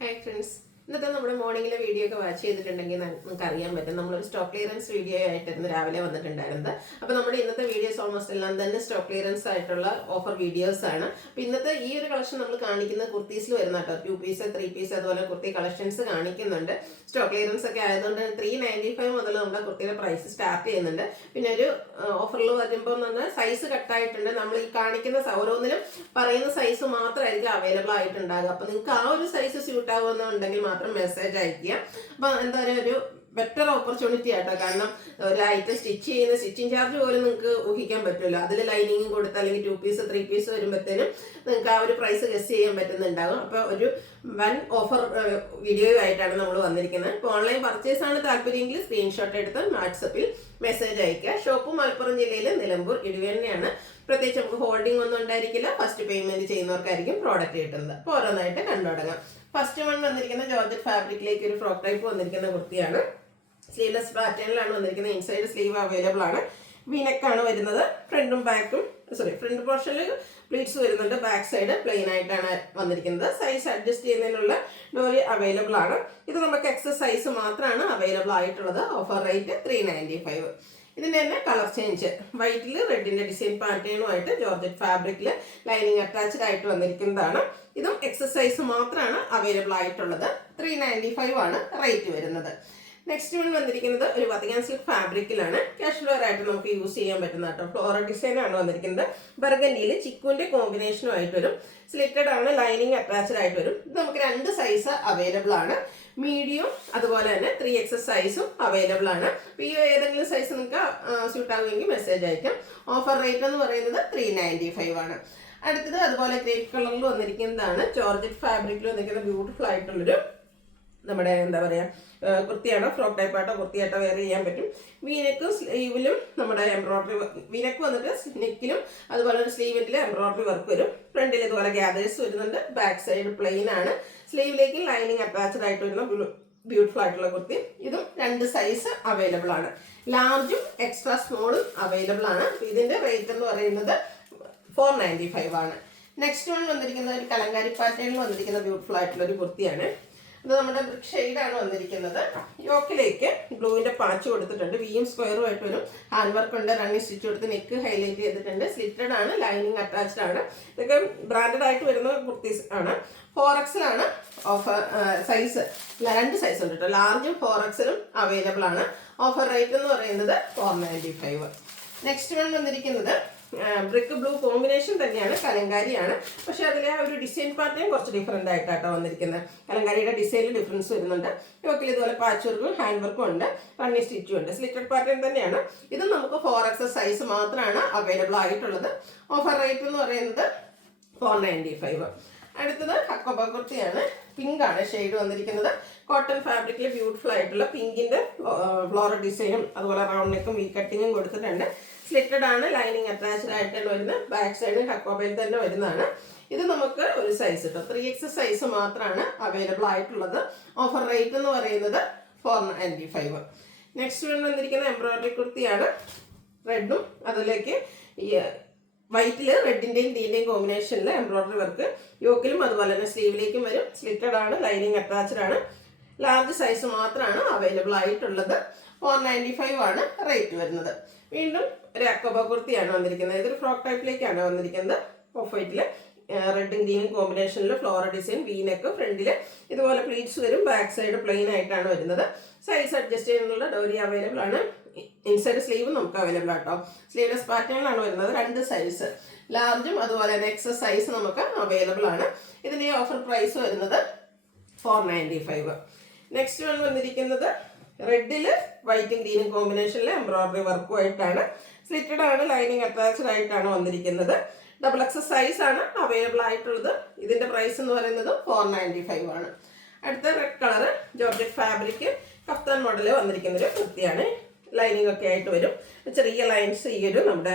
Hi friends. ഇന്നത്തെ നമ്മുടെ മോർണിംഗിലെ video ഒക്കെ വാച്ച് ചെയ്തിട്ടുണ്ടെങ്കിൽ നമുക്ക് അറിയാൻ പറ്റും നമ്മളൊരു സ്റ്റോക്ക് ക്ലിയറൻസ് വീഡിയോ ആയിട്ടായിരുന്നു രാവിലെ വന്നിട്ടുണ്ടായിരുന്നത്. അപ്പോൾ നമ്മുടെ ഇന്നത്തെ വീഡിയോസ് ഓൾമോസ്റ്റ് എല്ലാം തന്നെ സ്റ്റോക്ക് ക്ലിയറൻസ് ആയിട്ടുള്ള ഓഫർ വീഡിയോസ് ആണ്. അപ്പോൾ ഇന്നത്തെ ഈ ഒരു കളക്ഷൻ നമ്മൾ കാണിക്കുന്ന കുർത്തീസിൽ വരുന്ന കേട്ടോ, 2 പീസ് 3 പീസ് അതുപോലെ കുർത്തി കളക്ഷൻസ് കാണിക്കുന്നുണ്ട്. സ്റ്റോക്ക് ക്ലിയറൻസ് ഒക്കെ ആയതുകൊണ്ട് 395 മുതൽ നമ്മുടെ കുർത്തിയുടെ പ്രൈസ് സ്റ്റാർട്ട് ചെയ്യുന്നുണ്ട്. പിന്നെ ഒരു ഓഫറിൽ വരുമ്പോൾ എന്ന് പറഞ്ഞാൽ സൈസ് കട്ടായിട്ടുണ്ട്. നമ്മൾ ഈ കാണിക്കുന്ന ഓരോന്നിലും പറയുന്ന സൈസ് മാത്രമായിരിക്കും അവൈലബിൾ ആയിട്ടുണ്ടാകുക. അപ്പോൾ നിങ്ങൾക്ക് ആ ഒരു സൈസ് സ്യൂട്ട് ആവുമെന്നുണ്ടെങ്കിൽ മെസ്സേജ് അയക്കുക. അപ്പൊ എന്താ പറയുക, ഒരു ബെറ്റർ ഓപ്പർച്യൂണിറ്റി ആട്ടോ. കാരണം ഒരു ഐറ്റം സ്റ്റിച്ച് ചെയ്യുന്ന സ്റ്റിച്ചിങ് ചാർജ് പോലും നിങ്ങൾക്ക് ഊഹിക്കാൻ പറ്റുമല്ലോ. അതിൽ ലൈനിങ്ങും കൊടുത്ത് അല്ലെങ്കിൽ 2 പീസ് 3 പീസ് വരുമ്പോഴത്തേനും നിങ്ങൾക്ക് ആ ഒരു പ്രൈസ് ഗസ് ചെയ്യാൻ പറ്റുന്നുണ്ടാകും. അപ്പോൾ ഒരു വൺ ഓഫർ വീഡിയോ ആയിട്ടാണ് നമ്മൾ വന്നിരിക്കുന്നത്. ഇപ്പോൾ ഓൺലൈൻ പർച്ചേസ് ആണ് താല്പര്യമെങ്കിൽ സ്ക്രീൻഷോട്ട് എടുത്ത് വാട്സപ്പിൽ മെസ്സേജ് അയക്കുക. ഷോപ്പ് മലപ്പുറം ജില്ലയിലെ നിലമ്പൂർ ഇടുവന്നെയാണ്. പ്രത്യേകിച്ച് നമുക്ക് ഹോൾഡിംഗ് ഒന്നും ഉണ്ടായിരിക്കില്ല. ഫസ്റ്റ് പേയ്മെന്റ് ചെയ്യുന്നവർക്കായിരിക്കും പ്രോഡക്റ്റ് കിട്ടുന്നത്. അപ്പോൾ ഓരോന്നായിട്ട് കണ്ടു തുടങ്ങാം. ഫസ്റ്റ് വൺ വന്നിരിക്കുന്ന ജോർജറ്റ് ഫാബ്രിക്കിലേക്ക് ഒരു ഫ്രോക്ക് ടൈപ്പ് വന്നിരിക്കുന്ന കുർത്തിയാണ്. സ്ലീവ്ലെസ് പാറ്റേണിലാണ് വന്നിരിക്കുന്നത്. ഇൻസൈഡ് സ്ലീവ് അവൈലബിൾ ആണ്. വീനെക്കാണ് വരുന്നത്. ഫ്രണ്ടും ബാക്കും ഫ്രണ്ട് പോർഷനിൽ പ്ലീറ്റ്സ് വരുന്നുണ്ട്. ബാക്ക് സൈഡ് പ്ലെയിൻ ആയിട്ടാണ് വന്നിരിക്കുന്നത്. സൈസ് അഡ്ജസ്റ്റ് ചെയ്യുന്നതിനുള്ള ഡോറി അവൈലബിൾ ആണ്. ഇത് നമുക്ക് എക്സസ് സൈസ് മാത്രമാണ് അവൈലബിൾ ആയിട്ടുള്ളത്. Offer rate 395. ഇതിൻ്റെ തന്നെ കളർ ചേഞ്ച് വൈറ്റിൽ റെഡിൻ്റെ ഡിസൈൻ പാറ്റേണുമായിട്ട് ജോർജറ്റ് ഫാബ്രിക്കിൽ ലൈനിങ് അറ്റാച്ച്ഡ് ആയിട്ട് വന്നിരിക്കുന്നതാണ്. ഇതും എക്സസൈസ് മാത്രമാണ് അവൈലബിൾ ആയിട്ടുള്ളത്. 395 ആണ് റേറ്റ് വരുന്നത്. നെക്സ്റ്റ് വൺ വന്നിരിക്കുന്നത് ഒരു വത്തിക്കാൻ സിൽക്ക് ഫാബ്രിക്കിലാണ്. കാഷ്വൽ വെയർ ആയിട്ട് നമുക്ക് യൂസ് ചെയ്യാൻ പറ്റുന്ന കേട്ടോ. ഫ്ലോറൽ ഡിസൈൻ ആണ് വന്നിരിക്കുന്നത്. ബർഗൻഡിയിൽ ചിക്കുവിൻ്റെ കോമ്പിനേഷനും ആയിട്ട് വരും. സ്ലിറ്റഡ് ആണ്, ലൈനിങ് അറ്റാച്ച്ഡ് ആയിട്ട് വരും. ഇത് നമുക്ക് 2 സൈസ് അവൈലബിൾ ആണ്. മീഡിയം അതുപോലെ തന്നെ 3XS സൈസും അവൈലബിൾ ആണ്. അപ്പോൾ ഈ ഏതെങ്കിലും സൈസ് നിങ്ങൾക്ക് സ്യൂട്ട് ആകുമെങ്കിൽ മെസ്സേജ് അയക്കാം. ഓഫർ റേറ്റ് എന്ന് പറയുന്നത് 395 ആണ്. അടുത്തത് അതുപോലെ ഗ്രേപ്പ് കളറിൽ വന്നിരിക്കുന്നതാണ്. ജോർജറ്റ് ഫാബ്രിക്കിൽ വന്നിരിക്കുന്ന ബ്യൂട്ടിഫുൾ ആയിട്ടുള്ളൊരു നമ്മുടെ എന്താ പറയുക കുർത്തിയാണ്. ഫ്രോക്ക് ടൈപ്പായിട്ടോ കുർത്തിയായിട്ടോ വെയർ ചെയ്യാൻ പറ്റും. വീനെക്കും സ്ലീവിലും നമ്മുടെ എംബ്രോയിഡറി വീനെക്ക് വന്നിട്ട് നെക്കിലും അതുപോലെ ഒരു സ്ലീവിൽ എംബ്രോയിഡറി വർക്ക് വരും. ഫ്രണ്ടിൽ ഇതുപോലെ ഗ്യാദേഴ്സ് വരുന്നുണ്ട്. ബാക്ക് സൈഡ് പ്ലെയിൻ ആണ്. സ്ലീവിലേക്ക് ലൈനിങ് അറ്റാച്ച്ഡ് ആയിട്ട് വരുന്ന ബ്യൂട്ടിഫുൾ ആയിട്ടുള്ള കുർത്തി. ഇതും 2 സൈസ് അവൈലബിൾ ആണ്. ലാർജും എക്സ്ട്രാ സ്മോളും അവൈലബിൾ ആണ്. ഇതിന്റെ റേറ്റ് എന്ന് പറയുന്നത് 495 ആണ്. നെക്സ്റ്റ് വൺ വന്നിരിക്കുന്നത് ഒരു കലങ്കാരി പാറ്റേണിൽ വന്നിരിക്കുന്ന ബ്യൂട്ടിഫുൾ ആയിട്ടുള്ള ഒരു കുർത്തിയാണ്. ഇത് നമ്മുടെ ബ്രിക്ക് ഷെയ്ഡാണ് വന്നിരിക്കുന്നത്. യോക്കിലേക്ക് ബ്ലൂവിന്റെ പാച്ച് കൊടുത്തിട്ടുണ്ട്. വിയും സ്ക്വയറും ആയിട്ട് വരും. ഹാൻഡ് വർക്ക് ഉണ്ട്. റണ്ണിങ് സ്റ്റിച്ച് കൊടുത്ത് നെക്ക് ഹൈലൈറ്റ് ചെയ്തിട്ടുണ്ട്. സ്ലിറ്റഡ് ആണ്, ലൈനിങ് അറ്റാച്ച്ഡ് ആണ്. ഇതൊക്കെ ബ്രാൻഡഡ് ആയിട്ട് വരുന്ന കുർത്തീസ് ആണ്. 4XL ആണ് ഓഫർ സൈസ്. 2 സൈസ് ഉണ്ട് കേട്ടോ. ലാർജും 4XLും അവൈലബിൾ ആണ്. ഓഫർ റേറ്റ് എന്ന് പറയുന്നത് 495. നെക്സ്റ്റ് വൺ വന്നിരിക്കുന്നത് ബ്രിക്ക് ബ്ലൂ കോമ്പിനേഷൻ തന്നെയാണ്. കലങ്കാരിയാണ്. പക്ഷെ അതിലെ ആ ഒരു ഡിസൈൻ പാറ്റേൺ കുറച്ച് ഡിഫറെൻ്റ് ആയിട്ടാട്ടോ വന്നിരിക്കുന്നത്. കലങ്കാരിയുടെ ഡിസൈനിൽ ഡിഫറൻസ് വരുന്നുണ്ട്. യോക്കിൽ ഇതുപോലെ പാച്ച് വർക്കും ഹാൻഡ് വർക്കും ഉണ്ട്. റണ്ണിങ് സ്റ്റിച്ചും ഉണ്ട്. സ്ലിറ്റഡ് പാറ്റേൺ തന്നെയാണ്. ഇത് നമുക്ക് 4XS സൈസ് മാത്രമാണ് അവൈലബിൾ ആയിട്ടുള്ളത്. ഓഫർ റേറ്റ് എന്ന് പറയുന്നത് 495. അടുത്തത് ഹക്കോബ കുർത്തിയാണ്. പിങ്ക് ആണ് ഷെയ്ഡ് വന്നിരിക്കുന്നത്. കോട്ടൺ ഫാബ്രിക്കിൽ ബ്യൂട്ടിഫുൾ ആയിട്ടുള്ള പിങ്കിന്റെ ഫ്ലോറൽ ഡിസൈനും അതുപോലെ റൗണ്ട് നെക്കും വി കട്ടിങ്ങും കൊടുത്തിട്ടുണ്ട്. സ്ലിറ്റഡ് ആണ്, ലൈനിങ് അറ്റാച്ച്ഡ് ആയിട്ടാണ് വരുന്നത്. ബാക്ക് സൈഡ് ഹക്കോബയിൽ തന്നെ വരുന്നതാണ്. ഇത് നമുക്ക് ഒരു സൈസ് കിട്ടും. 3XS സൈസ് മാത്രമാണ് അവൈലബിൾ ആയിട്ടുള്ളത്. ഓഫർ റേറ്റ് എന്ന് പറയുന്നത് 495. നെക്സ്റ്റ് വന്നിരിക്കുന്ന എംബ്രോയിഡറി കുർത്തിയാണ്. റെഡും അതിലേക്ക് വൈറ്റിൽ റെഡിന്റെയും ഗ്രീന്റെയും കോമ്പിനേഷനിൽ എംബ്രോയിഡറി വർക്ക് യോക്കിലും അതുപോലെ തന്നെ സ്ലീവിലേക്കും വരും. സ്ലിറ്റഡ് ആണ്, ലൈനിങ് അറ്റാച്ച്ഡ് ആണ്. ലാർജ് സൈസ് മാത്രമാണ് അവൈലബിൾ ആയിട്ടുള്ളത്. 495 ആണ് റേറ്റ് വരുന്നത്. വീണ്ടും ഒരു അക്കോബ കുർത്തിയാണ് വന്നിരിക്കുന്നത്. ഇതൊരു ഫ്രോക്ക് ടൈപ്പിലേക്കാണ് വന്നിരിക്കുന്നത്. ഓഫ് വൈറ്റിൽ റെഡും ഗ്രീനും കോമ്പിനേഷനിൽ ഫ്ലോറൽ ഡിസൈൻ, വീനെക്ക് ഫ്രണ്ടിൽ ഇതുപോലെ പ്ലീറ്റ്സ് വരും. ബാക്ക് സൈഡ് പ്ലെയിൻ ആയിട്ടാണ് വരുന്നത്. സൈസ് അഡ്ജസ്റ്റ് ചെയ്യുന്നുള്ള ഡോറി അവൈലബിൾ ആണ്. ഇൻസൈഡ് സ്ലീവ് നമുക്ക് അവൈലബിൾ ആട്ടോ. സ്ലീവ്ലെസ് പാറ്റേണിലാണ് വരുന്നത്. 2 സൈസ് ലാർജും അതുപോലെ തന്നെ എക്സസ് സൈസ് നമുക്ക് അവൈലബിൾ ആണ്. ഇതിന്റെ ഓഫർ പ്രൈസ് വരുന്നത് 495. നെക്സ്റ്റ് വൺ വന്നിരിക്കുന്നത് റെഡില് വൈറ്റും ഗ്രീനും കോമ്പിനേഷനിൽ എംബ്രോയിഡറി വർക്കുമായിട്ടാണ്. സ്ലിറ്റഡ് ആണ്, ലൈനിങ് അറ്റാച്ച്ഡ് ആയിട്ടാണ് വന്നിരിക്കുന്നത്. XXS സൈസ് ആണ് അവൈലബിൾ ആയിട്ടുള്ളത്. ഇതിന്റെ പ്രൈസ് എന്ന് പറയുന്നത് 495 ആണ്. അടുത്ത red colour georgette fabric kaftan model വന്നിരിക്കുന്ന ഒരു കുർത്തിയാണ്. ലൈനിങ് ഒക്കെ ആയിട്ട് വരും. ചെറിയ ലൈൻസ് ഈ ഒരു നമ്മുടെ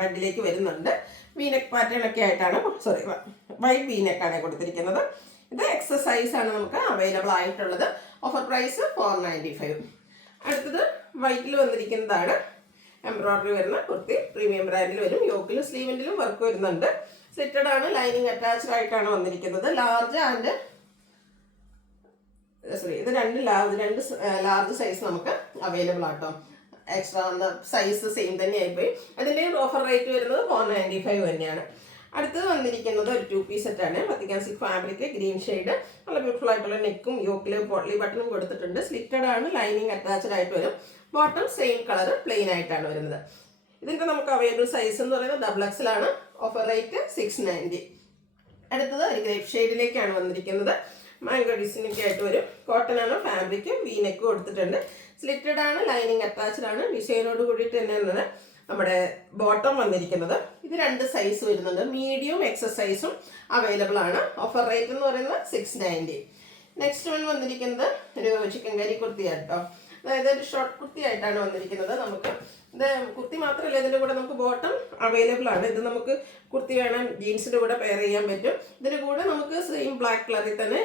റെഡിലേക്ക് വരുന്നുണ്ട്. വീനെക്ക് പാറ്റേൺ ഒക്കെ ആയിട്ടാണ് വൈറ്റ് വീനെക്കാണ് കൊടുത്തിരിക്കുന്നത്. ഇത് എക്സസ് സൈസ് ആണ് നമുക്ക് അവൈലബിൾ ആയിട്ടുള്ളത്. Offer price 495. അടുത്തത് വൈറ്റിൽ വന്നിരിക്കുന്നതാണ്. എംബ്രോയിഡറി വരുന്ന കുർത്തി പ്രീമിയം ബ്രാൻഡിൽ വരും. യോക്കിലും സ്ലീവിലും വർക്ക് വരുന്നുണ്ട്. സ്ലിറ്റഡ് ആണ്, ലൈനിങ് അറ്റാച്ച്ഡ് ആയിട്ടാണ് വന്നിരിക്കുന്നത്. ലാർജ് ആൻഡ് ഇത് രണ്ട് ലാർജ് സൈസ് നമുക്ക് അവൈലബിൾ ആട്ടോ. എക്സ്ട്രാ സൈസ് സെയിം തന്നെ ആയിപ്പോയി. അതിൻ്റെ ഓഫർ റേറ്റ് വരുന്നത് 495 തന്നെയാണ്. അടുത്തത് വന്നിരിക്കുന്നത് ഒരു 2 പീസ് സെറ്റാണ്. Vatican silk fabric, green shade, നല്ല ബ്യൂട്ടിഫുൾ ആയിട്ടുള്ള നെക്കും യോക്കിലും പോട്ട്ലി ബട്ടണും കൊടുത്തിട്ടുണ്ട്. സ്ലിറ്റഡ് ആണ്, ലൈനിങ് അറ്റാച്ച്ഡ് ആയിട്ട് വരും. ബോട്ടം സെയിം കളർ പ്ലെയിൻ ആയിട്ടാണ് വരുന്നത്. ഇതിൻ്റെ നമുക്ക് അവൈലബിൾ സൈസ് എന്ന് പറയുന്നത് XXL ആണ്. Offer rate 690. അടുത്തത് ഒരു ഗ്രേപ്പ് ഷെയ്ഡിലേക്കാണ് വന്നിരിക്കുന്നത്. മാംഗോ ഡിസൈനൊക്കെ ആയിട്ട് വരും. കോട്ടൺ ആണ് ഫാബ്രിക്, വീനെക്ക് കൊടുത്തിട്ടുണ്ട്. സ്ലിറ്റഡ് ആണ്, ലൈനിങ് അറ്റാച്ച്ഡ് ആണ്. ഡിസൈനോട് കൂടിയിട്ട് തന്നെയാണ് നമ്മുടെ ബോട്ടം വന്നിരിക്കുന്നത്. ഇത് 2 സൈസ് വരുന്നുണ്ട്. മീഡിയം എക്സസ് സൈസും അവൈലബിൾ ആണ്. ഓഫർ റേറ്റ് എന്ന് പറയുന്നത് 690. നെക്സ്റ്റ് വൺ വന്നിരിക്കുന്നത് ഒരു ചിക്കൻ കറി കുർത്തിയാട്ടോ. അതായത് ഒരു ഷോർട്ട് കുർത്തി ആയിട്ടാണ് വന്നിരിക്കുന്നത്. നമുക്ക് ഇത് കുർത്തി മാത്രമല്ല, ഇതിൻ്റെ കൂടെ നമുക്ക് ബോട്ടം അവൈലബിൾ ആണ്. ഇത് നമുക്ക് കുർത്തി വേണം, ജീൻസിൻ്റെ കൂടെ പെയർ ചെയ്യാൻ പറ്റും. ഇതിൻ്റെ കൂടെ നമുക്ക് സെയിം ബ്ലാക്ക് കളറിൽ തന്നെ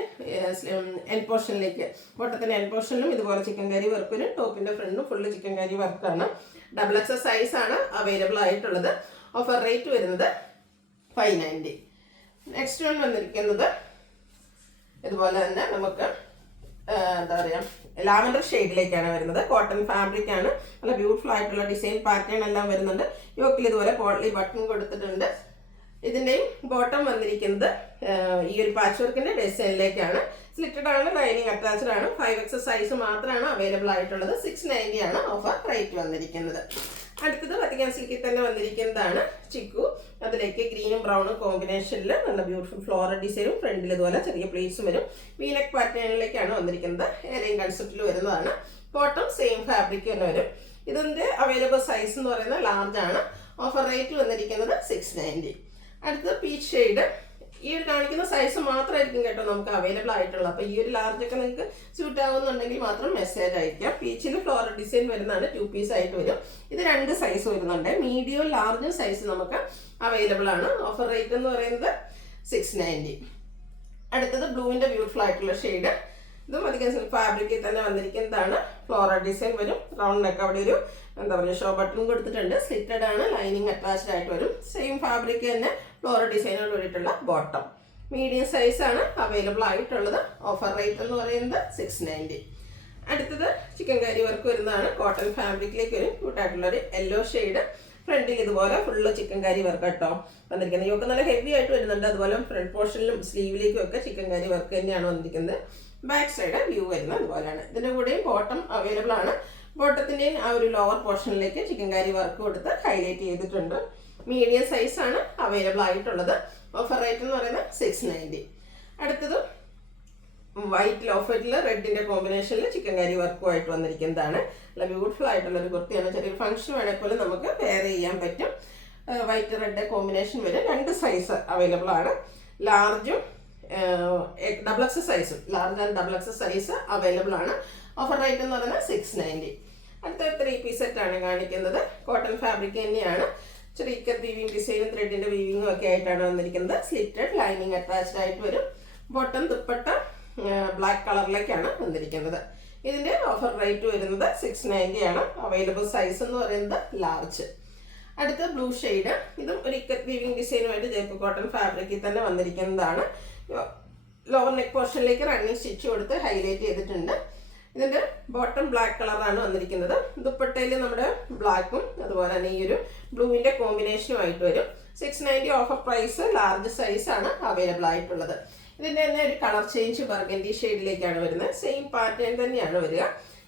എൻ പോർഷനിലേക്ക്, ബോട്ടത്തിൻ്റെ എൻ പോർഷനിലും ഇതുപോലെ ചിക്കൻ കറി വർക്ക് വരും. ടോപ്പിൻ്റെ ഫ്രണ്ടും ഫുള്ള് ചിക്കൻ കറി വർക്കാണ്. XXL സൈസ് ആണ് അവൈലബിൾ ആയിട്ടുള്ളത്. ഓഫർ റേറ്റ് വരുന്നത് 590. നെക്സ്റ്റ് വൺ വന്നിരിക്കുന്നത് ഇതുപോലെ തന്നെ നമുക്ക് എന്താ പറയുക, ലാവൻഡർ ഷെയ്ഡിലേക്കാണ് വരുന്നത്. കോട്ടൺ ഫാബ്രിക് ആണ്. നല്ല ബ്യൂട്ടിഫുൾ ആയിട്ടുള്ള ഡിസൈൻ പാറ്റേൺ എല്ലാം വരുന്നുണ്ട്. യോക്കിൽ ഇതുപോലെ പോട്ട്ലി ബട്ടൺ കൊടുത്തിട്ടുണ്ട്. ഇതിൻ്റെയും ബോട്ടം വന്നിരിക്കുന്നത് ഈ ഒരു പാച്ച് വർക്കിൻ്റെ ഡിസൈനിലേക്കാണ്. സ്ലിറ്റഡ് ആണ്, ലൈനിങ് അറ്റാച്ച്ഡ് ആണ്. 5XL സൈസ് മാത്രമാണ് അവൈലബിൾ ആയിട്ടുള്ളത്. 690 ആണ് ഓഫർ റേറ്റ് വന്നിരിക്കുന്നത്. അടുത്തത് വത്തിക്കാൻ സിൽക്കിൽ തന്നെ വന്നിരിക്കുന്നതാണ് ചിക്കു. അതിലേക്ക് ഗ്രീനും ബ്രൗണും കോമ്പിനേഷനിൽ നല്ല ബ്യൂട്ടിഫുൾ ഫ്ലോറൽ ഡിസൈനും ഫ്രണ്ടിൽ ഇതുപോലെ ചെറിയ പ്ലേറ്റ്സും വരും. വീനെക്ക് പാറ്റേണിലേക്കാണ് വന്നിരിക്കുന്നത്. ഏതെങ്കിലും കൺസെപ്റ്റിൽ വരുന്നതാണ്. ബോട്ടം സെയിം ഫാബ്രിക് തന്നെ വരും. ഇതിൻ്റെ അവൈലബിൾ സൈസ് എന്ന് പറയുന്നത് ലാർജ് ആണ്. ഓഫർ റേറ്റ് വന്നിരിക്കുന്നത് 690. അടുത്തത് പീച്ച് ഷെയ്ഡ്. ഈ ഒരു കാണിക്കുന്ന സൈസ് മാത്രമായിരിക്കും കേട്ടോ നമുക്ക് അവൈലബിൾ ആയിട്ടുള്ളത്. അപ്പോൾ ഈ ഒരു ലാർജൊക്കെ നിങ്ങൾക്ക് സ്യൂട്ട് ആവുന്നുണ്ടെങ്കിൽ മാത്രം മെസ്സേജ് അയക്കാം. പീച്ചിൽ ഫ്ലോറൽ ഡിസൈൻ വരുന്നതാണ്. 2 പീസ് ആയിട്ട് വരും. ഇത് 2 സൈസ് വരുന്നുണ്ട്. മീഡിയം ലാർജും സൈസ് നമുക്ക് അവൈലബിൾ ആണ്. ഓഫർ റേറ്റ് എന്ന് പറയുന്നത് 690. അടുത്തത് ബ്ലൂവിൻ്റെ ബ്യൂട്ടിഫുൾ ആയിട്ടുള്ള ഷെയ്ഡ്. ഇതും അധികം സിൽക്ക് ഫാബ്രിക്കിൽ തന്നെ വന്നിരിക്കുന്നതാണ്. ഫ്ലോറൽ ഡിസൈൻ വരും. റൗണ്ട് നെക്ക്, അവിടെ ഒരു എന്താ പറയുക ഷോ ബട്ടൺ കൊടുത്തിട്ടുണ്ട്. സ്ലിറ്റഡ് ആണ്, ലൈനിങ് അറ്റാച്ച്ഡ് ആയിട്ട് വരും. സെയിം ഫാബ്രിക് തന്നെ ഫ്ലോറൽ ഡിസൈനോട് കൂടിയിട്ടുള്ള ബോട്ടം. മീഡിയം സൈസ് ആണ് അവൈലബിൾ ആയിട്ടുള്ളത്. ഓഫർ റേറ്റ് എന്ന് പറയുന്നത് 690. അടുത്തത് ചിക്കൻ കറി വർക്ക് വരുന്നതാണ്. കോട്ടൺ ഫാബ്രിക്കിലേക്ക് വരും. ക്യൂട്ടായിട്ടുള്ളൊരു യെല്ലോ ഷെയ്ഡ്. ഫ്രണ്ടിൽ ഇതുപോലെ ഫുള്ള് ചിക്കൻ കറി വർക്ക് കേട്ടോ വന്നിരിക്കുന്നത്. ഇതൊക്കെ നല്ല ഹെവി ആയിട്ട് വരുന്നുണ്ട്. അതുപോലെ ഫ്രണ്ട് പോർഷനിലും സ്ലീവിലേക്കും ഒക്കെ ചിക്കൻ കറി വർക്ക് തന്നെയാണ് വന്നിരിക്കുന്നത്. ബാക്ക് സൈഡ് വ്യൂ വരുന്നത് അതുപോലെയാണ്. ഇതിൻ്റെ കൂടെയും ബോട്ടം അവൈലബിൾ ആണ്. ബോട്ടത്തിൻ്റെയും ആ ഒരു ലോവർ പോർഷനിലേക്ക് ചിക്കൻ കറി വർക്ക് കൊടുത്ത് ഹൈലൈറ്റ് ചെയ്തിട്ടുണ്ട്. മീഡിയം സൈസ് ആണ് അവൈലബിൾ ആയിട്ടുള്ളത്. ഓഫർ റേറ്റ് എന്ന് പറയുന്നത് 690. അടുത്തത് വൈറ്റ് ഓഫറിൽ റെഡിൻ്റെ കോമ്പിനേഷനിൽ ചിക്കൻ കറി വർക്കുമായിട്ട് വന്നിരിക്കുന്നതാണ്. നല്ല ബ്യൂട്ടിഫുൾ ആയിട്ടുള്ള ഒരു കുർത്തിയാണ്. ചെറിയൊരു ഫംഗ്ഷൻ വേണേൽ പോലും നമുക്ക് വെയർ ചെയ്യാൻ പറ്റും. വൈറ്റ് റെഡ് കോമ്പിനേഷൻ വരും. 2 സൈസ് അവൈലബിൾ ആണ്. ലാർജും XXL സൈസും, large and XXL size available ആണ്. ഓഫർ റേറ്റ് എന്ന് പറയുന്നത് 690. അടുത്ത 3 പീസ് സെറ്റാണ് കാണിക്കുന്നത്. കോട്ടൺ ഫാബ്രിക് തന്നെയാണ്. ചെറിയ ഇക്കത്ത് വീവിങ് ഡിസൈനും ത്രെഡിൻ്റെ വീവിങ്ങും ഒക്കെ ആയിട്ടാണ് വന്നിരിക്കുന്നത്. സ്ലിറ്റഡ്, ലൈനിങ് അറ്റാച്ച്ഡ് ആയിട്ട് വരും. ബോട്ടം ദുപ്പട്ട ബ്ലാക്ക് കളറിലേക്കാണ് വന്നിരിക്കുന്നത്. ഇതിൻ്റെ ഓഫർ റേറ്റ് വരുന്നത് 690 ആണ്. അവൈലബിൾ സൈസ് എന്ന് പറയുന്നത് ലാർജ്. അടുത്ത ബ്ലൂ ഷെയ്ഡ്. ഇതും ഒരു ഇക്കത്ത് വീവിങ് ഡിസൈനുമായിട്ട് ജയ്പൂർ കോട്ടൺ ഫാബ്രിക്കിൽ തന്നെ വന്നിരിക്കുന്നതാണ്. ലോവർ നെക്ക് പോർഷനിലേക്ക് റണ്ണിങ് സ്റ്റിച്ച് കൊടുത്ത് ഹൈലൈറ്റ് ചെയ്തിട്ടുണ്ട്. ഇതിൻ്റെ ബോട്ടം ബ്ലാക്ക് കളറാണ് വന്നിരിക്കുന്നത്. ദുപ്പട്ടയിൽ നമ്മുടെ ബ്ലാക്കും അതുപോലെ തന്നെ ഈ ഒരു ബ്ലൂവിൻ്റെ കോമ്പിനേഷനുമായിട്ട് വരും. 690 ഓഫർ പ്രൈസ്. ലാർജ് സൈസാണ് അവൈലബിൾ ആയിട്ടുള്ളത്. ഇതിൻ്റെ തന്നെ ഒരു കളർ ചേഞ്ച് ബർഗൻഡി ഷെയ്ഡിലേക്കാണ് വരുന്നത്. സെയിം പാറ്റേൺ തന്നെയാണ് വരിക.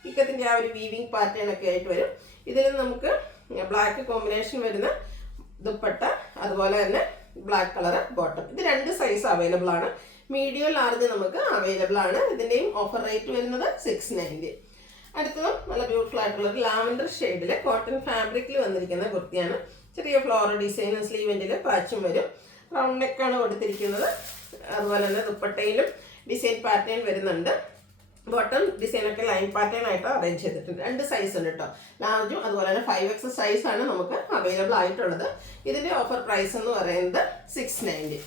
ഇക്കത്തിൻ്റെ ആ ഒരു വീവിങ് പാറ്റേൺ ഒക്കെ ആയിട്ട് വരും. ഇതിൽ നമുക്ക് ബ്ലാക്ക് കോമ്പിനേഷൻ വരുന്ന ദുപ്പട്ട, അതുപോലെ തന്നെ ബ്ലാക്ക് കളർ ബോട്ടം. ഇത് 2 സൈസ് അവൈലബിൾ ആണ്. മീഡിയം ലാർജ് നമുക്ക് അവൈലബിൾ ആണ്. ഇതിൻ്റെയും ഓഫർ റേറ്റ് വരുന്നത് 690. അടുത്തതും നല്ല ബ്യൂട്ടിഫുൾ ആയിട്ടുള്ള ഒരു ലാവൻഡർ ഷെയ്ഡിൽ കോട്ടൺ ഫാബ്രിക്കിൽ വന്നിരിക്കുന്ന കുർത്തിയാണ്. ചെറിയ ഫ്ലോറൽ ഡിസൈനും സ്ലീവെൻറ്റിൽ പാച്ചും വരും. റൗണ്ട് നെക്കാണ് കൊടുത്തിരിക്കുന്നത്. അതുപോലെ തന്നെ ദുപ്പട്ടയിലും ഡിസൈൻ പാറ്റേൺ വരുന്നുണ്ട്. ബോട്ടം ഡിസൈനൊക്കെ ലൈൻ പാറ്റേൺ ആയിട്ട് അറേഞ്ച് ചെയ്തിട്ടുണ്ട്. 2 സൈസ് ഉണ്ട് കേട്ടോ. ലാർജും അതുപോലെ തന്നെ 5XL സൈസാണ് നമുക്ക് അവൈലബിൾ ആയിട്ടുള്ളത്. ഇതിൻ്റെ ഓഫർ പ്രൈസ് എന്ന് പറയുന്നത് 690.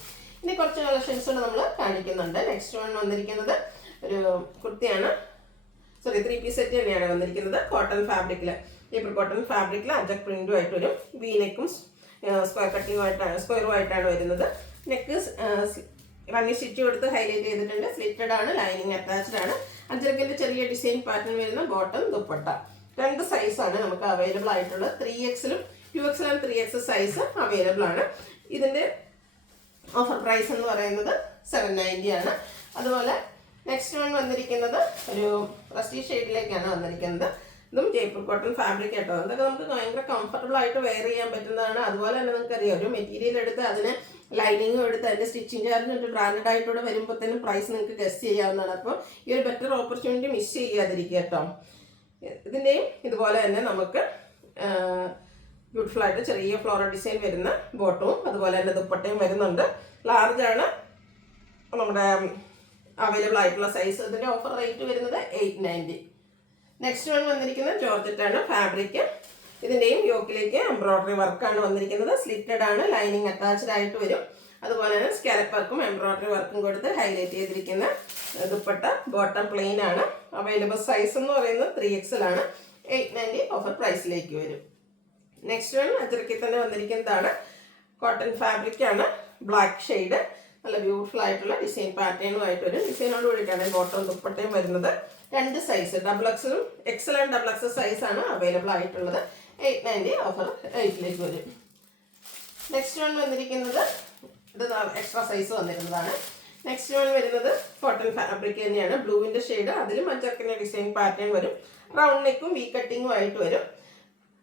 ഇനി കുറച്ച് കളക്ഷൻസ് നമ്മൾ കാണിക്കുന്നുണ്ട്. നെക്സ്റ്റ് വൺ വന്നിരിക്കുന്നത് ഒരു കുർത്തിയാണ്. 3 പീസ് സെറ്റ് തന്നെയാണ് വന്നിരിക്കുന്നത്. കോട്ടൺ ഫാബ്രിക്കിൽ, ജയ്പൂർ കോട്ടൺ ഫാബ്രിക്കിൽ അജക് പ്രിന്റും ആയിട്ട് വരും. വി നെക്കും സ്ക്വയർ കട്ടിങ്ങുമായിട്ടാണ്, സ്ക്വയറുമായിട്ടാണ് വരുന്നത്. നെക്ക് റണ്ണി സ്റ്റിച്ച് കൊടുത്ത് ഹൈലൈറ്റ് ചെയ്തിട്ടുണ്ട്. സ്ലിറ്റഡ് ആണ്, ലൈനിങ് അറ്റാച്ച്ഡ് ആണ്. അഞ്ചരക്കിന്റെ ചെറിയ ഡിസൈൻ പാറ്റേൺ വരുന്ന ബോട്ടം ദുപ്പട്ട. 2 സൈസാണ് നമുക്ക് അവൈലബിൾ ആയിട്ടുള്ളത്. 3Xലും 2XL and 3XL size available ആണ്. ഇതിന്റെ ഓഫർ പ്രൈസ് എന്ന് പറയുന്നത് 790 ആണ്. അതുപോലെ നെക്സ്റ്റ് വൺ വന്നിരിക്കുന്നത് ഒരു റസ്റ്റി ഷെയ്ഡിലേക്കാണ് വന്നിരിക്കുന്നത്. ഇതും ജയ്പൂർ കോട്ടൺ ഫാബ്രിക് കേട്ടോ. അതൊക്കെ നമുക്ക് ഭയങ്കര കംഫർട്ടബിൾ ആയിട്ട് വെയർ ചെയ്യാൻ പറ്റുന്നതാണ്. അതുപോലെ തന്നെ നമുക്കറിയാം, ഒരു മെറ്റീരിയൽ എടുത്ത് അതിന് ലൈനിങ്ങും എടുത്ത് അതിൻ്റെ സ്റ്റിച്ചിങ് ചാർജ് ഇട്ട് ബ്രാൻഡഡ് ആയിട്ടൂടെ വരുമ്പോഴത്തേനും പ്രൈസ് നിങ്ങൾക്ക് ഗസ്റ്റ് ചെയ്യാവുന്നതാണ്. അപ്പോൾ ഈ ഒരു ബെറ്റർ ഓപ്പർച്യൂണിറ്റി മിസ് ചെയ്യാതിരിക്കുക കേട്ടോ. ഇതിൻ്റെയും ഇതുപോലെ തന്നെ നമുക്ക് ബ്യൂട്ടിഫുൾ ആയിട്ട് ചെറിയ ഫ്ലോറൽ ഡിസൈൻ വരുന്ന ബോട്ടവും അതുപോലെ തന്നെ ദുപ്പട്ടയും വരുന്നുണ്ട്. ലാർജ് ആണ് നമ്മുടെ അവൈലബിൾ ആയിട്ടുള്ള സൈസ്. ഇതിൻ്റെ ഓഫർ റേറ്റ് വരുന്നത് 890. നെക്സ്റ്റ് വൺ വന്നിരിക്കുന്നത് ജോർജറ്റാണ് ഫാബ്രിക്. ഇതിൻ്റെയും യോക്കിലേക്ക് എംബ്രോയിഡറി വർക്കാണ് വന്നിരിക്കുന്നത്. സ്ലിറ്റഡ് ആണ്, ലൈനിങ് അറ്റാച്ച്ഡ് ആയിട്ട് വരും. അതുപോലെ തന്നെ സ്കാലപ്പ് വർക്കും എംബ്രോയിഡറി വർക്കും കൊടുത്ത് ഹൈലൈറ്റ് ചെയ്തിരിക്കുന്ന ദുപ്പട്ട. ബോട്ടം പ്ലെയിൻ ആണ്. അവൈലബിൾ സൈസ് എന്ന് പറയുന്നത് 3XL ആണ്. 890 ഓഫർ പ്രൈസിലേക്ക് വരും. നെക്സ്റ്റ് വൺ അജറക്കിൽ തന്നെ വന്നിരിക്കുന്നതാണ്. കോട്ടൺ ഫാബ്രിക് ആണ്, ബ്ലാക്ക് ഷെയ്ഡ്. നല്ല ബ്യൂട്ടിഫുൾ ആയിട്ടുള്ള ഡിസൈൻ പാറ്റേണുമായിട്ട് വരും. ഡിസൈനോട് കൂടിയിട്ടാണ് ബോട്ടം ദുപ്പട്ടയും വരുന്നത്. 2 സൈസ് XXലും XL ആൻഡ് XXL സൈസാണ് അവൈലബിൾ ആയിട്ടുള്ളത്. 890 ഓഫർ 8ലേക്ക് വരും. നെക്സ്റ്റ് വൺ വന്നിരിക്കുന്നത് ഇത് എക്സ്ട്രാ സൈസ് വന്നിരുന്നതാണ്. നെക്സ്റ്റ് വൺ വരുന്നത് കോട്ടൺ ഫാബ്രിക് തന്നെയാണ്. ബ്ലൂവിൻ്റെ ഷെയ്ഡ്, അതിലും അഞ്ചർക്കിൻ്റെ ഡിസൈൻ പാറ്റേൺ വരും. റൗണ്ട് നെക്കും വി കട്ടിങ്ങും ആയിട്ട് വരും.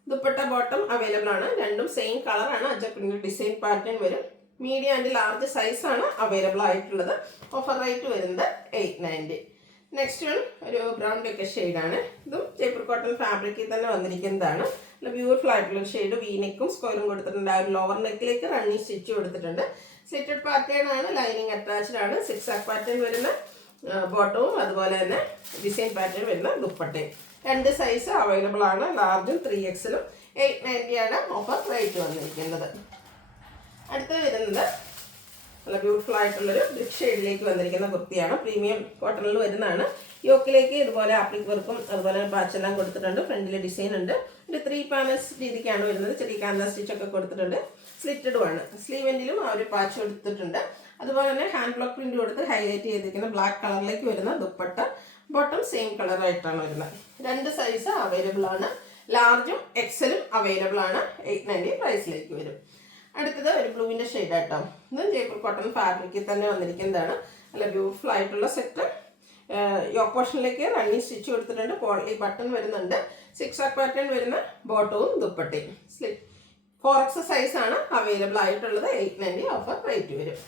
ദുപ്പട്ട ബോട്ടം അവൈലബിൾ ആണ്. രണ്ടും സെയിം കളറാണ്. അഞ്ചർക്കിൻ്റെ ഡിസൈൻ പാറ്റേൺ വരും. മീഡിയം ആൻഡ് ലാർജ് സൈസാണ് അവൈലബിൾ ആയിട്ടുള്ളത്. ഓഫർ റേറ്റ് വരുന്നത് 890. നെക്സ്റ്റ് വൺ ഒരു ബ്രൗൺ ബേക്കർ ഷെയ്ഡാണ്. ഇതും ജയ്പൂർ കോട്ടൺ ഫാബ്രിക്കിൽ തന്നെ വന്നിരിക്കുന്നതാണ്. നല്ല ബ്യൂട്ടിഫുൾ ആയിട്ടുള്ള ഷെയ്ഡ്. വി നെക്കും സ്ക്വയറും കൊടുത്തിട്ടുണ്ട്. ആ ഒരു ലോവർ നെക്കിലേക്ക് റണ്ണി സ്റ്റിച്ച് കൊടുത്തിട്ടുണ്ട്. സ്ലിറ്റഡ് പാറ്റേൺ ആണ്, ലൈനിങ് അറ്റാച്ച്ഡ് ആണ്. 6 പാറ്റേൺ വരുന്ന ബോട്ടവും അതുപോലെ തന്നെ ഡിസൈൻ പാറ്റേൺ വരുന്ന ദുപ്പട്ടയും. 2 സൈസ് അവൈലബിൾ ആണ്. ലാർജും 3Xലും. 890 ആണ് ഓഫർ റേറ്റ് വന്നിരിക്കുന്നത്. അടുത്ത് വരുന്നത് നല്ല ബ്യൂട്ടിഫുൾ ആയിട്ടുള്ളൊരു ബ്രിക്ക് ഷെയ്ഡിലേക്ക് വന്നിരിക്കുന്ന കുർത്തിയാണ്. പ്രീമിയം കോട്ടണിൽ വരുന്നതാണ്. യോക്കിലേക്ക് ഇതുപോലെ ആപ്ലിക് വർക്കും അതുപോലെ പാച്ചെല്ലാം കൊടുത്തിട്ടുണ്ട്. ഫ്രണ്ടിൽ ഡിസൈൻ ഉണ്ട്. ഒരു 3 പാനൽസ് രീതിക്കാണ് വരുന്നത്. ചെറിയ കാന്ത സ്റ്റിച്ചൊക്കെ കൊടുത്തിട്ടുണ്ട്. സ്ലിറ്റഡും ആണ്. സ്ലീവെൻറ്റിലും ആ ഒരു പാച്ച് കൊടുത്തിട്ടുണ്ട്. അതുപോലെ തന്നെ ഹാൻഡ് ബ്ലോക്ക് പ്രിന്റ് കൊടുത്ത് ഹൈലൈറ്റ് ചെയ്തിരിക്കുന്ന ബ്ലാക്ക് കളറിലേക്ക് വരുന്ന ദുപ്പട്ട. ബോട്ടം സെയിം കളറായിട്ടാണ് വരുന്നത്. 2 സൈസ് അവൈലബിൾ ആണ്. ലാർജും XLും അവൈലബിൾ ആണ്. 890 പ്രൈസിലേക്ക് വരും. അടുത്തത് ഒരു ബ്ലൂവിൻ്റെ ഷെയ്ഡ് ആട്ടോ. ഇത് ജയ്പൂർ കോട്ടൺ ഫാബ്രിക്കിൽ തന്നെ വന്നിരിക്കുന്നതാണ്. നല്ല ബ്യൂട്ടിഫുൾ ആയിട്ടുള്ള സെറ്റ്. യോക്ക് പോർഷനിലേക്ക് റണ്ണി സ്റ്റിച്ച് കൊടുത്തിട്ടുണ്ട്. പോളി ബട്ടൺ വരുന്നുണ്ട്. 6 പാറ്റേൺ വരുന്ന ബോട്ടവും ദുപ്പട്ടയും. 4X സൈസാണ് അവൈലബിൾ ആയിട്ടുള്ളത്. 890 ഓഫർ റേറ്റ് വരും.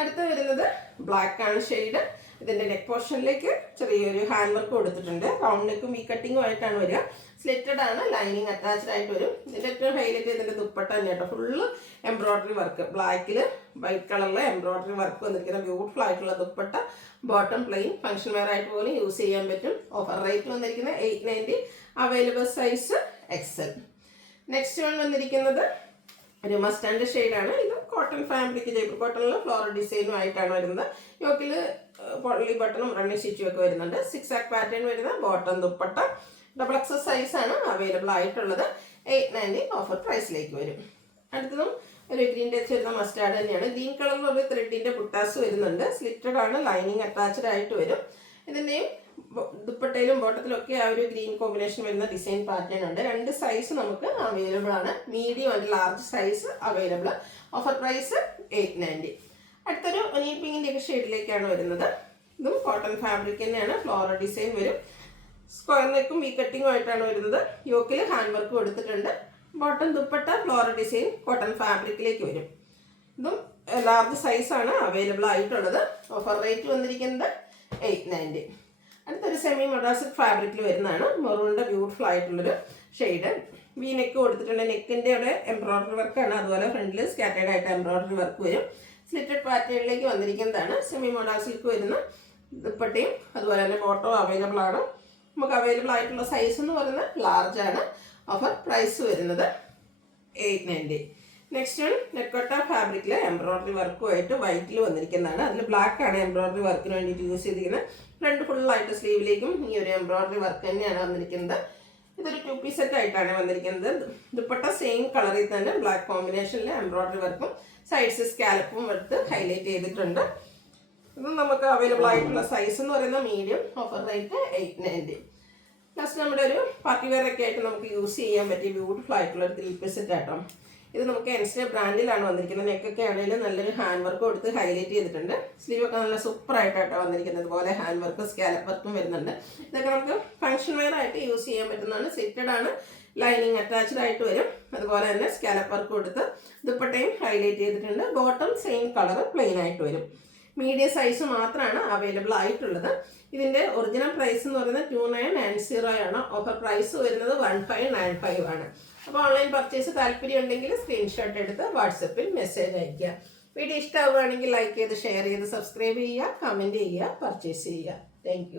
അടുത്ത് വരുന്നത് ബ്ലാക്ക് ആണ് ഷെയ്ഡ്. ഇതിൻ്റെ നെക്ക് പോർഷനിലേക്ക് ചെറിയൊരു ഹാൻഡ് വർക്ക് കൊടുത്തിട്ടുണ്ട്. റൗണ്ട് നെക്കും വി കട്ടിങ്ങും ആയിട്ടാണ് വരിക. സ്ലിറ്റഡ് ആണ്, ലൈനിങ് അറ്റാച്ച്ഡ് ആയിട്ട് വരും. ഇതിൻ്റെ ഏറ്റവും ഹൈലൈറ്റ് ഇതിൻ്റെ ദുപ്പട്ട തന്നെ കേട്ടോ. Full embroidery work. ബ്ലാക്കിൽ വൈറ്റ് കളറിൽ എംബ്രോയിഡറി വർക്ക് വന്നിരിക്കുന്ന ബ്യൂട്ടിഫുൾ ആയിട്ടുള്ള dupatta. Bottom plain. Function wear ആയിട്ട് പോലും യൂസ് ചെയ്യാൻ പറ്റും. ഓഫർ റേറ്റ് വന്നിരിക്കുന്നത് 890. Available size XL. Next one വന്നിരിക്കുന്നത് ഒരു മസ്റ്റാൻഡ് ഷെയ്ഡാണ്. ഇത് കോട്ടൺ ഫാബ്രിക് ജയ്പൂർ കോട്ടണിൽ ഫ്ലോറൽ ഡിസൈനും ആയിട്ടാണ് വരുന്നത്. യോക്കിൽ പൊള്ളി ബട്ടണും റണ്ണി സ്റ്റിച്ചും ഒക്കെ വരുന്നുണ്ട്. 6 പാറ്റേൺ വരുന്ന ബോട്ടം ദുപ്പട്ട. XXL സൈസാണ് അവൈലബിൾ ആയിട്ടുള്ളത്. 890 ഓഫർ പ്രൈസിലേക്ക് വരും. അടുത്തതും ഒരു ഗ്രീൻ ടച്ച് വരുന്ന മസ്റ്റാർഡ് തന്നെയാണ്. ഗ്രീൻ കളറിൽ ഒരു ത്രെഡിൻ്റെ പുട്ടാസ് വരുന്നുണ്ട്. സ്ലിറ്റഡ് ആണ്, ലൈനിങ് അറ്റാച്ച്ഡ് ആയിട്ട് വരും. ഇതിൻ്റെയും ദുപ്പട്ടയിലും ബോട്ടത്തിലും ഒക്കെ ആ ഒരു ഗ്രീൻ കോമ്പിനേഷൻ വരുന്ന ഡിസൈൻ പാറ്റേൺ ഉണ്ട്. 2 സൈസ് നമുക്ക് അവൈലബിൾ ആണ്. Medium and large size available. Offer price 890. അടുത്തൊരു ഒനിയൻ പിങ്കിൻ്റെ ഒക്കെ ഷെയ്ഡിലേക്കാണ് വരുന്നത്. ഇതും കോട്ടൺ ഫാബ്രിക് തന്നെയാണ്. ഫ്ലോറൽ ഡിസൈൻ വരും. സ്ക്വയർ നെക്കും വി കട്ടിങ്ങും ആയിട്ടാണ് വരുന്നത്. യോക്കിൽ ഹാൻഡ് വർക്ക് കൊടുത്തിട്ടുണ്ട്. Bottom dupatta floral design cotton ഫാബ്രിക്കിലേക്ക് വരും. ഇതും ലാർജ് സൈസാണ് അവൈലബിൾ ആയിട്ടുള്ളത്. ഓഫർ റേറ്റ് വന്നിരിക്കുന്നത് 890. അടുത്തൊരു സെമി മൊഡാസിക് ഫാബ്രിക്കിൽ വരുന്നതാണ്. മെറൂണിൻ്റെ ബ്യൂട്ടിഫുൾ ആയിട്ടുള്ളൊരു ഷെയ്ഡ്. വി നെക്ക് കൊടുത്തിട്ടുണ്ട്. നെക്കിൻ്റെ അവിടെ എംബ്രോയിഡറി വർക്കാണ്. അതുപോലെ ഫ്രണ്ടിൽ സ്കാറ്റേഡ് ആയിട്ട് എംബ്രോയിഡറി വർക്ക് വരും. സ്ലിറ്റഡ് പാറ്റേണിലേക്ക് വന്നിരിക്കുന്നതാണ്. സെമി മൊഡാസിക് വരുന്ന ദുപ്പട്ടയും അതുപോലെ തന്നെ ബോട്ടോ അവൈലബിൾ ആണ്. നമുക്ക് അവൈലബിൾ ആയിട്ടുള്ള സൈസ് എന്ന് പറയുന്നത് ലാർജ് ആണ്. ഓഫർ പ്രൈസ് വരുന്നത് 890. നെക്സ്റ്റ് വൺ നെക്കോട്ട ഫാബ്രിക്കിൽ എംബ്രോയിഡറി വർക്കുമായിട്ട് വൈറ്റിൽ വന്നിരിക്കുന്നതാണ്. അതിൽ ബ്ലാക്ക് ആണ് എംബ്രോയിഡറി വർക്കിന് വേണ്ടിയിട്ട് യൂസ് ചെയ്തിരിക്കുന്നത്. ഫ്രണ്ട് ഫുള്ളായിട്ട് സ്ലീവിലേക്കും ഈ ഒരു എംബ്രോയിഡറി വർക്ക് തന്നെയാണ് വന്നിരിക്കുന്നത്. ഇതൊരു 2 പീസ് സെറ്റ് ആയിട്ടാണ് വന്നിരിക്കുന്നത്. ദുപ്പട്ട സെയിം കളറിൽ തന്നെ ബ്ലാക്ക് കോമ്പിനേഷനിൽ എംബ്രോയിഡറി വർക്കും സൈഡ്സ് സ്കാലപ്പും എടുത്ത് ഹൈലൈറ്റ് ചെയ്തിട്ടുണ്ട്. ഇത് നമുക്ക് അവൈലബിൾ ആയിട്ടുള്ള സൈസ് എന്ന് പറയുന്നത് മീഡിയം, ഓഫർ റേറ്റ് 890. ലാസ്റ്റ് നമ്മുടെ ഒരു പാർട്ടി വെയർ ഒക്കെ ആയിട്ട് നമുക്ക് യൂസ് ചെയ്യാൻ പറ്റിയ ബ്യൂട്ടിഫുൾ ആയിട്ടുള്ള ഒരു 3 പീസ് സെറ്റ് ആട്ടോ. ഇത് നമുക്ക് എൻസ്റ്റേ ബ്രാൻഡിലാണ് വന്നിരിക്കുന്നത്. നെക്കൊക്കെ ആണെങ്കിലും നല്ലൊരു ഹാൻഡ് വർക്ക് കൊടുത്ത് ഹൈലൈറ്റ് ചെയ്തിട്ടുണ്ട്. സ്ലീവ് ഒക്കെ നല്ല സൂപ്പർ ആയിട്ടാട്ടോ വന്നിരിക്കുന്നത്. അതുപോലെ ഹാൻഡ് വർക്ക് സ്കാലപ്പ് വർക്കും വരുന്നുണ്ട്. ഇതൊക്കെ നമുക്ക് ഫംഗ്ഷൻ വെയർ ആയിട്ട് യൂസ് ചെയ്യാൻ പറ്റുന്നതാണ്. സിറ്റഡ് ആണ്, ലൈനിങ് അറ്റാച്ച്ഡ് ആയിട്ട് വരും. അതുപോലെ തന്നെ സ്കാലപ്പ് വർക്ക് കൊടുത്ത് ദുപ്പട്ടയും ഹൈലൈറ്റ് ചെയ്തിട്ടുണ്ട്. ബോട്ടം സെയിം കളർ പ്ലെയിൻ ആയിട്ട് വരും. മീഡിയം സൈസ് മാത്രമാണ് അവൈലബിൾ ആയിട്ടുള്ളത്. ഇതിൻ്റെ ഒറിജിനൽ പ്രൈസ് എന്ന് പറയുന്നത് 2990 ആണ്. ഓഫർ പ്രൈസ് വരുന്നത് 1595 ആണ്. അപ്പോൾ ഓൺലൈൻ പർച്ചേസ് താല്പര്യം ഉണ്ടെങ്കിൽ സ്ക്രീൻഷോട്ട് എടുത്ത് വാട്സപ്പിൽ മെസ്സേജ് അയയ്ക്കുക. വീഡിയോ ഇഷ്ടമാവുകയാണെങ്കിൽ ലൈക്ക് ചെയ്ത് ഷെയർ ചെയ്ത് സബ്സ്ക്രൈബ് ചെയ്യുക, കമൻറ്റ് ചെയ്യുക, പർച്ചേസ് ചെയ്യുക. താങ്ക്